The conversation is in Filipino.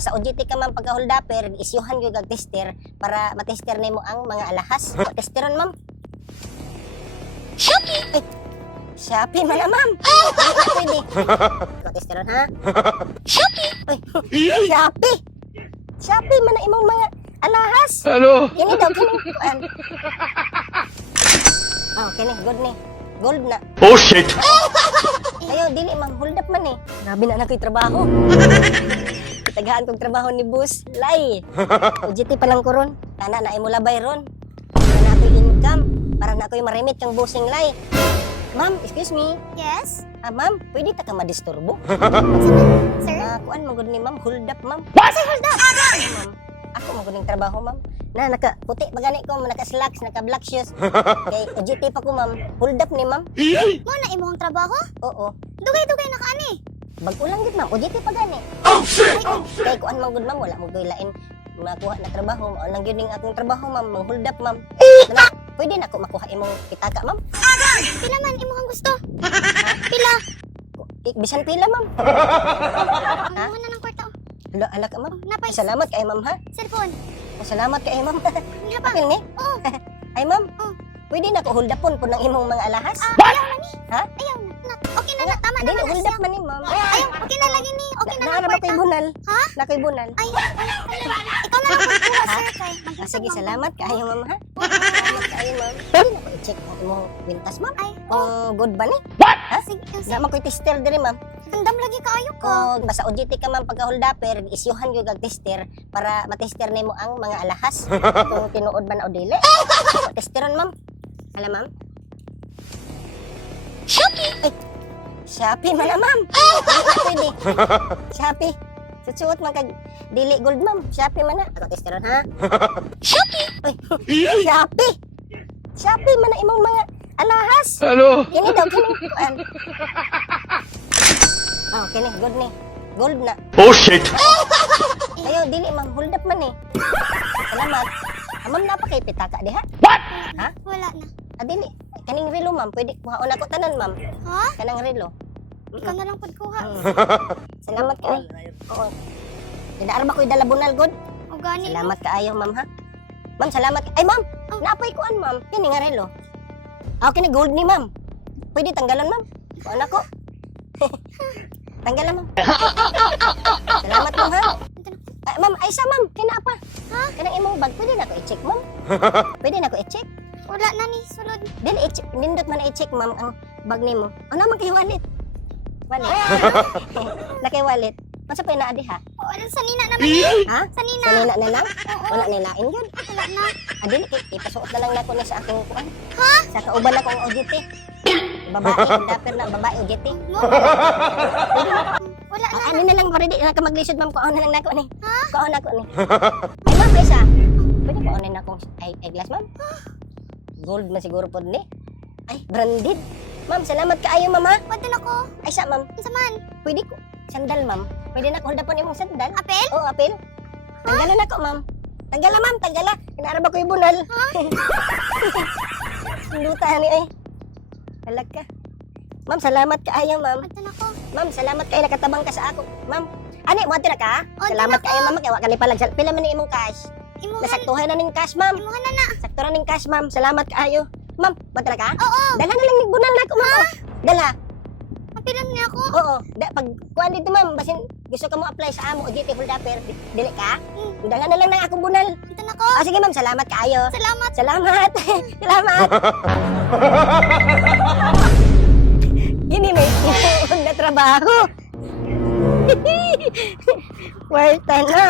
basta OJT ka ma'am pagka-holdapper, isyuhan yung tester para matester nimo ang mga alahas. Testeron ma'am. Shopee! Ay, Shopee man na ma'am. Pwede. Testeron ha? Shopee! Ay, Shopee! Shopee man na imong mga alahas. Hello? Kini daw, kini. Oh, kini, good ni. Gold na. Oh shit! Ayo, dili ma'am, hold up man eh. Grabe na ko'y trabaho. Tagaan kong trabaho ni Boss Lai. OJT pa lang ko ron. Kana na imula bay ron. Para na ako'y income. Para na ako'y marimit kang bossing Lai. Ma'am, excuse me. Yes? Ma'am, pwede ta ka madisturbo? Sir? Kuan mo gud ni ma'am, hold up ma'am. Sir, hold up! Ma'am, ako mo gud ning trabaho ma'am. Na naka-puti bagani ko, naka-slacks, naka-black shoes. Kay OJT pa ko ma'am. Hold up ni ma'am. Mo na imong trabaho? Oo. Dugay-dugay na ka ani. Bago lang gid ma'am, OJT pa gani. Kay kuan mo gud ma'am, wala mo lain makuha na trabaho. Mao lang gyud ning akong trabaho ma'am, hold up ma'am. Pwede na ako makuha imong pitaka ma'am. Pila man imong gusto? Pila? Bisan pila ma'am. Ha? Ano na ng kwarta? Ala ka ma'am. Napay Salamat kay ma'am ha. cellphone. Salamat kay ma'am. Nga pa? Apil ni? Oo. Ay ma'am, Oh. pwede na ko hold upon po ng imong mga alahas. Ayaw na ni. Ha? Ayaw na. Okay na na, tama na Dili na. hold up man ni ma'am. Ayaw, okay na lagi ni. Okay na lang Naara ba kay kwarta. bunal? Ha? Na kay bunal. Ay, ikaw na lang magkuha, Ha? sir. Kay Ah, sige, mag-usap salamat kaayo ma'am ha. Salamat kaayo ma'am. Pwede na ko i-check ang imong wintas ma'am. Ay, Kung good ba ni? ha? Sige, sige. Na makoy tester diri ma'am. Andam lagi kaayo ko. Kung basta OJT ka ma'am pagka-holdapper, isyuhan yung tester para matester nimo ang mga alahas. Kung tinuod ba na o dili. Testeron ma'am. Hala ma'am. Shopee! Ay, Shopee man na ma'am. Pwede. Shopee. Susuot man kag dili gold ma'am. Shopee man na. Ako testeron ha. Shopee! Ay, Shopee! Shopee man na imong mga alahas. Hello? Kini daw, kini. Oh, kini, good ni. Gold na. Oh shit! Ayo, dili ma'am, hold up man eh. Salamat. Ma'am, napa kay pitaka diha? Ha? Wala na. Dili. Kaning relo ma'am, pwede kuhaon ako tanan ma'am. Ha? Kanang relo. Ikaw na lang pagkuha. Salamat kay. Oo. Dinaar ba ko'y dala bunal good? O gani. Salamat kaayo ma'am ha. Ma'am, salamat. Ay ma'am, napay kuan ma'am. Kini nga relo. Kini gold ni ma'am. Pwede tanggalan ma'am. Kuan ako. Tanggalan ma'am. Salamat ma'am ha. Ay, ma'am, ay isa ma'am, kinapa. Ha? Kanang imong bag, pwede na ko i-check ma'am. Pwede na ko i-check. Wala na ni, sulod. Dili, nindot man na i-check ma'am ang bag nimo. Ano man kay wallet? Wallet. Nakay wallet. Masa pa na adi ha? Wala sa nina naman. Ha? Sa nina. Kanina na lang? Wala nilain yun. Wala na. Dili, ipasuot na lang nako ni sa aking kuan. Ha? Sa kauban akong OJT. Babae, daper na babae OJT. Mo? Wala na. Ano na lang, ready na ka maglisod ma'am. Kuhaon na lang nako ni. Ha? Kuhaon nako ni. Ay ma'am, isa. Pwede kuhaonin akong eyeglass ma'am? Gold man siguro po ni. Ay, branded. Ma'am, salamat kaayo ma'am ha. Pwede na ko. Ay, sa ma'am. Sa man. Pwede ko. Sandal ma'am. Pwede na ko hold upon imong sandal. Apel? Oo, apil. Tanggalan ako ma'am. Tanggala ma'am, tanggala. Kinaarap ako yung bunal. Sinduta ni ay. Talag ka. Ma'am, salamat kaayo ma'am. Pwede na ko. Ma'am, salamat kayo nakatabang ka sa ako. Ma'am, ani mo na ka? O, Salamat dila ko. kayo ma'am. Kaya wa ka ni palag. Pila man ni imong cash. Imuhan. Nasaktuhan na ning cash ma'am. Imuhan na na. Sakto na ning cash ma'am. Salamat kaayo. Ma'am, na ka? Oo. Dala na lang ni bunal na ako ma'am. Dala. Apilan niya ako. Oo. Pag kuan dito ma'am, basin gusto ka mo apply sa amo o GT Holdapper, dili ka? Dala na lang ng akong bunal. Pwede na ko. Sige ma'am, salamat kaayo. Salamat. Salamat. Salamat. Ini may inuun na trabaho. Kwarta na.